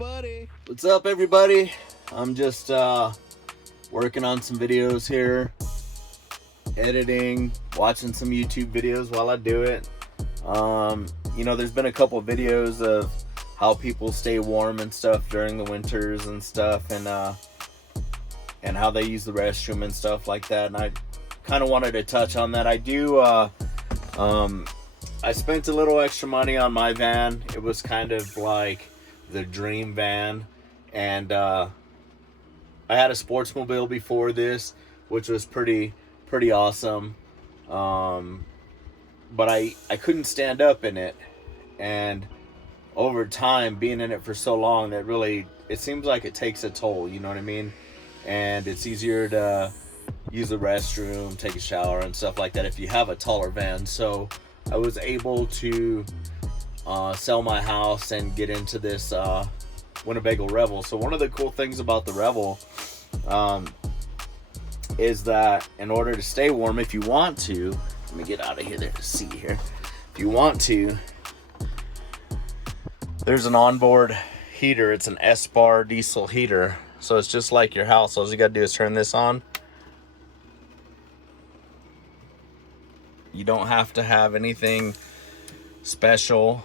buddy. What's up, everybody? I'm just working on some videos here, editing, watching some YouTube videos while I do it. You know, there's been a couple of videos of how people stay warm and stuff during the winters and stuff, and how they use the restroom and stuff like that. And I kind of wanted to touch on that. I spent a little extra money on my van. It was kind of like the dream van, and I had a Sportsmobile before this, which was pretty awesome, but I couldn't stand up in it, and over time, being in it for so long, that really, it seems like it takes a toll, you know what I mean? And it's easier to use the restroom, take a shower and stuff like that if you have a taller van. So I was able to sell my house and get into this Winnebago Revel. So one of the cool things about the Revel is that in order to stay warm, if you want to, let me get out of here there to see here. If you want to, there's an onboard heater. It's an Espar diesel heater. So it's just like your house. All you gotta do is turn this on. You don't have to have anything special.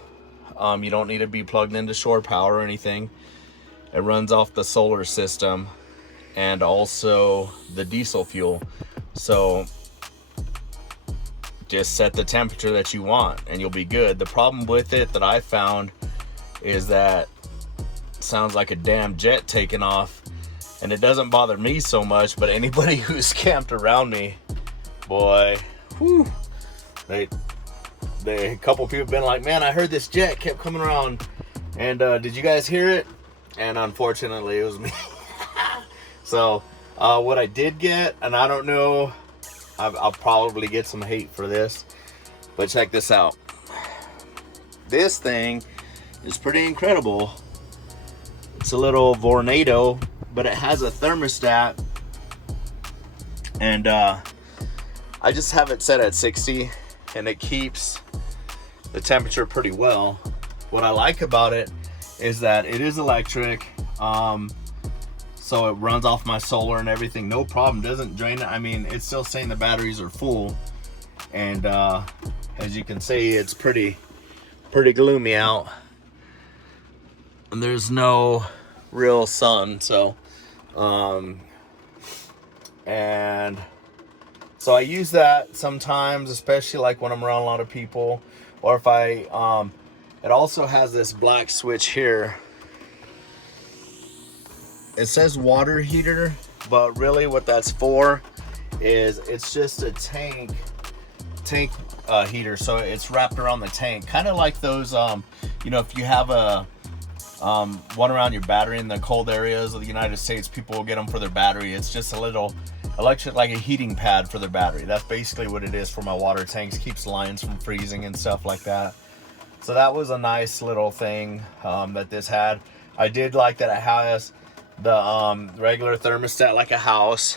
You don't need to be plugged into shore power or anything. It runs off the solar system and also the diesel fuel. So just set the temperature that you want and you'll be good. The problem with it that I found is that it sounds like a damn jet taking off, and it doesn't bother me so much, but anybody who's camped around me, boy, whew, a couple people have been like, man, I heard this jet kept coming around, and did you guys hear it? And unfortunately, it was me. So what I did get, and I don't know, I'll probably get some hate for this, but check this out. This thing is pretty incredible. It's a little Vornado, but it has a thermostat, and I just have it set at 60, and it keeps the temperature pretty well. What I like about it is that it is electric, so it runs off my solar and everything, no problem, doesn't drain it. I mean, it's still saying the batteries are full, and as you can see, it's pretty gloomy out, and there's no real sun. So and so I use that sometimes, especially like when I'm around a lot of people, or if I it also has this black switch here. It says water heater, but really what that's for is it's just a tank heater. So it's wrapped around the tank, kind of like those you know, if you have a one around your battery in the cold areas of the United States, people will get them for their battery. It's just a little electric, like a heating pad for their battery. That's basically what it is for my water tanks. Keeps lines from freezing and stuff like that. So that was a nice little thing that this had. I did like that it has the regular thermostat like a house.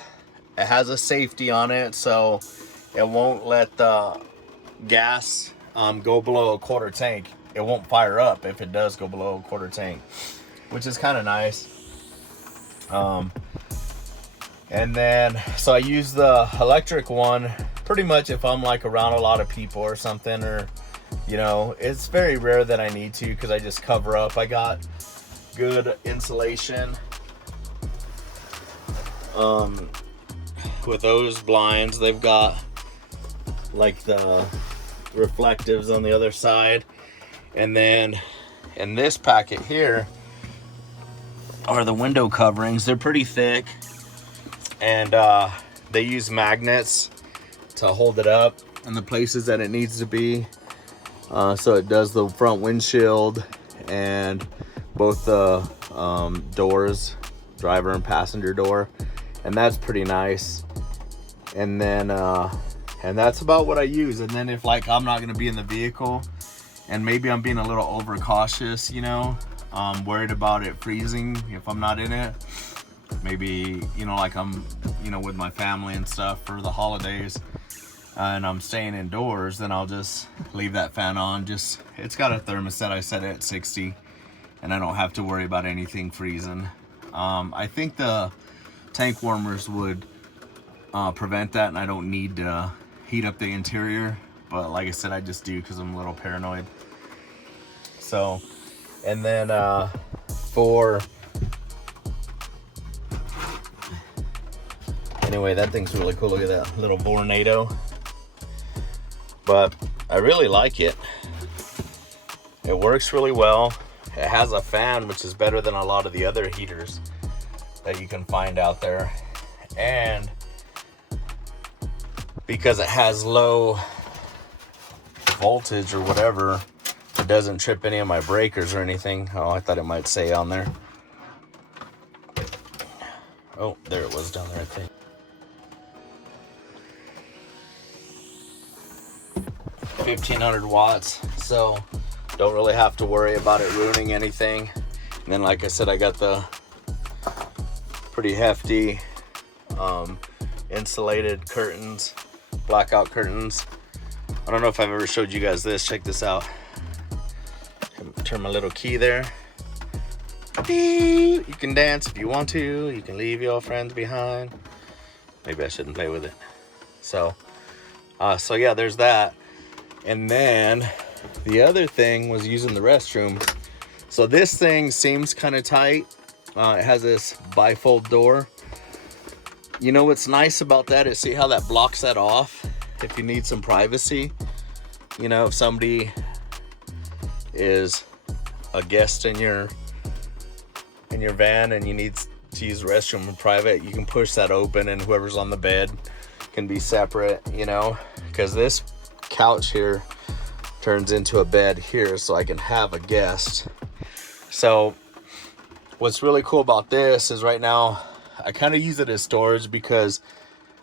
It has a safety on it, so it won't let the gas go below a quarter tank. It won't fire up if it does go below a quarter tank, which is kind of nice. And then, so I use the electric one pretty much if I'm like around a lot of people or something, or, you know, it's very rare that I need to, because I just cover up. I got good insulation with those blinds. They've got like the reflectives on the other side. And then in this packet here are the window coverings. They're pretty thick, and they use magnets to hold it up in the places that it needs to be. So it does the front windshield and both the doors, driver and passenger door, and that's pretty nice. And then and that's about what I use. And then if like I'm not going to be in the vehicle, and maybe I'm being a little overcautious, you know, worried about it freezing if I'm not in it. Maybe, you know, like I'm, you know, with my family and stuff for the holidays, and I'm staying indoors, then I'll just leave that fan on. Just, it's got a thermostat. I set it at 60, and I don't have to worry about anything freezing. I think the tank warmers would prevent that, and I don't need to heat up the interior, but like I said, I just do because I'm a little paranoid. So, and then anyway, that thing's really cool. Look at that little Vornado. But I really like it. It works really well. It has a fan, which is better than a lot of the other heaters that you can find out there. And because it has low voltage or whatever, it doesn't trip any of my breakers or anything. Oh, I thought it might say on there. Oh, there it was down there, I think. 1500 watts, so don't really have to worry about it ruining anything. And then, like I said, I got the pretty hefty insulated curtains, blackout curtains. I don't know if I've ever showed you guys this. Check this out. Turn my little key there. You can dance if you want to. You can leave your friends behind. Maybe I shouldn't play with it. So yeah, there's that. And then the other thing was using the restroom. So this thing seems kind of tight. It has this bifold door. You know what's nice about that is, see how that blocks that off if you need some privacy. You know, if somebody is a guest in your van and you need to use the restroom in private, you can push that open and whoever's on the bed can be separate, you know, because this couch here turns into a bed here, so I can have a guest. So what's really cool about this is right now I kind of use it as storage, because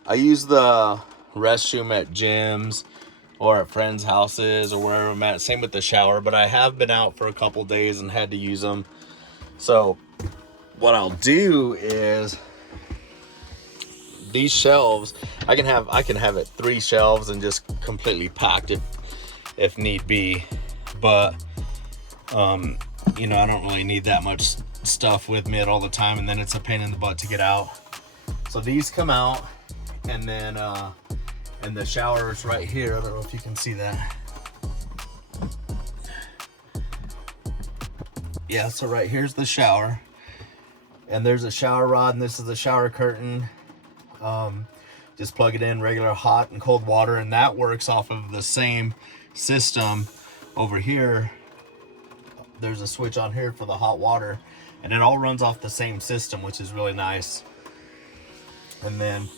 I use the restroom at gyms or at friends' houses or wherever I'm at. Same with the shower, but I have been out for a couple days and had to use them. So what I'll do is these shelves, I can have it 3 shelves and just completely packed if need be. But you know, I don't really need that much stuff with me at all the time, and then it's a pain in the butt to get out. So these come out, and then and the shower is right here. I don't know if you can see that. Yeah, so right here's the shower, and there's a shower rod, and this is the shower curtain. Just plug it in regular hot and cold water, and that works off of the same system over here. There's a switch on here for the hot water, and it all runs off the same system, which is really nice. And then,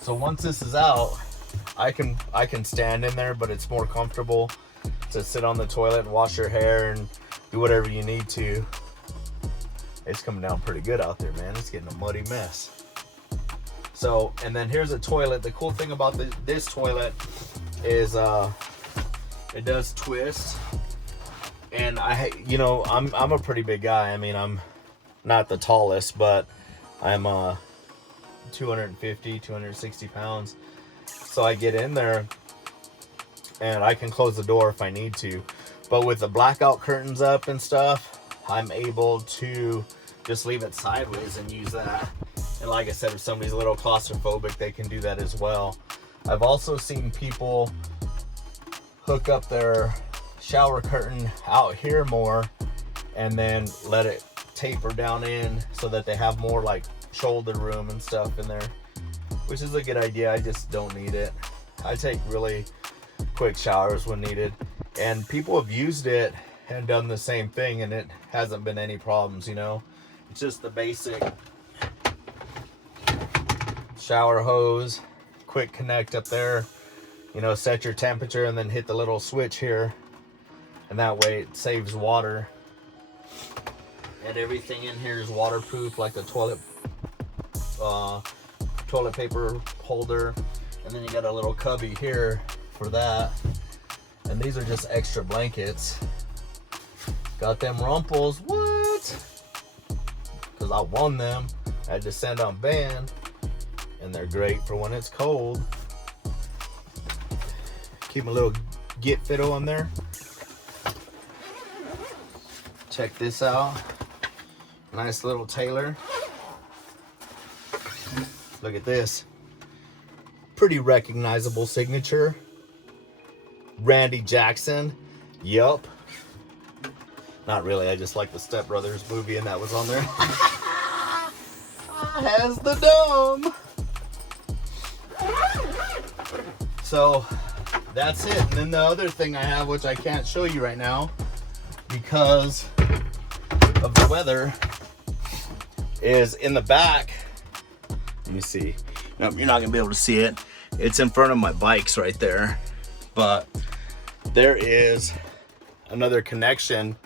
so once this is out, I can stand in there, but it's more comfortable to sit on the toilet and wash your hair and do whatever you need to. It's coming down pretty good out there, man. It's getting a muddy mess. So, and then here's a toilet. The cool thing about this toilet is it does twist. And you know, I'm a pretty big guy. I mean, I'm not the tallest, but I'm 250, 260 pounds. So I get in there and I can close the door if I need to. But with the blackout curtains up and stuff, I'm able to just leave it sideways and use that. And like I said, if somebody's a little claustrophobic, they can do that as well. I've also seen people hook up their shower curtain out here more and then let it taper down in so that they have more like shoulder room and stuff in there, which is a good idea. I just don't need it. I take really quick showers when needed, and people have used it and done the same thing, and it hasn't been any problems, you know. It's just the basic shower hose, quick connect up there, you know, set your temperature and then hit the little switch here, and that way it saves water. And everything in here is waterproof, like the toilet paper holder, and then you got a little cubby here for that. And these are just extra blankets. Got them rumples, what? Because I won them. I had to send on band, and they're great for when it's cold. Keep a little get fit on there. Check this out. Nice little Taylor. Look at this. Pretty recognizable signature. Randy Jackson. Yup. Not really, I just like the Step Brothers movie and that was on there. Has the dome. So that's it. And then the other thing I have, which I can't show you right now because of the weather, is in the back. Let me see. Nope, you're not gonna be able to see it. It's in front of my bikes right there. But there is another connection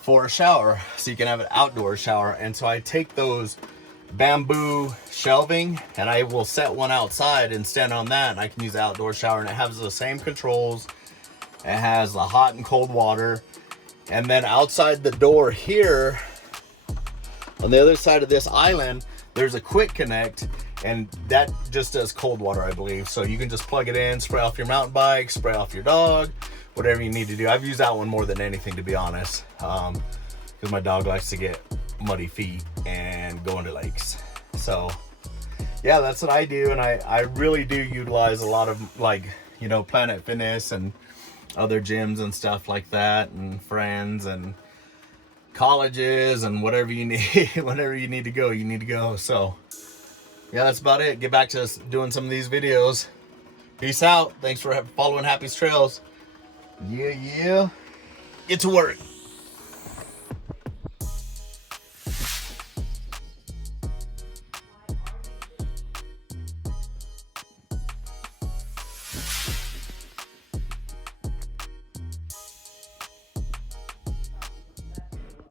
for a shower, so you can have an outdoor shower. And so I take those bamboo shelving and I will set one outside and stand on that, and I can use the outdoor shower, and it has the same controls. It has the hot and cold water. And then outside the door here, on the other side of this island, there's a quick connect, and that just does cold water, I believe. So you can just plug it in, spray off your mountain bike, spray off your dog, whatever you need to do. I've used that one more than anything, to be honest, because my dog likes to get muddy feet and go into lakes. So yeah, that's what I do. And I really do utilize a lot of, like, you know, Planet Fitness and other gyms and stuff like that, and friends and colleges and whatever you need. Whenever you need to go, you need to go. So yeah, that's about it. Get back to us doing some of these videos. Peace out. Thanks for following Happy's Trails. Yeah. Get to work.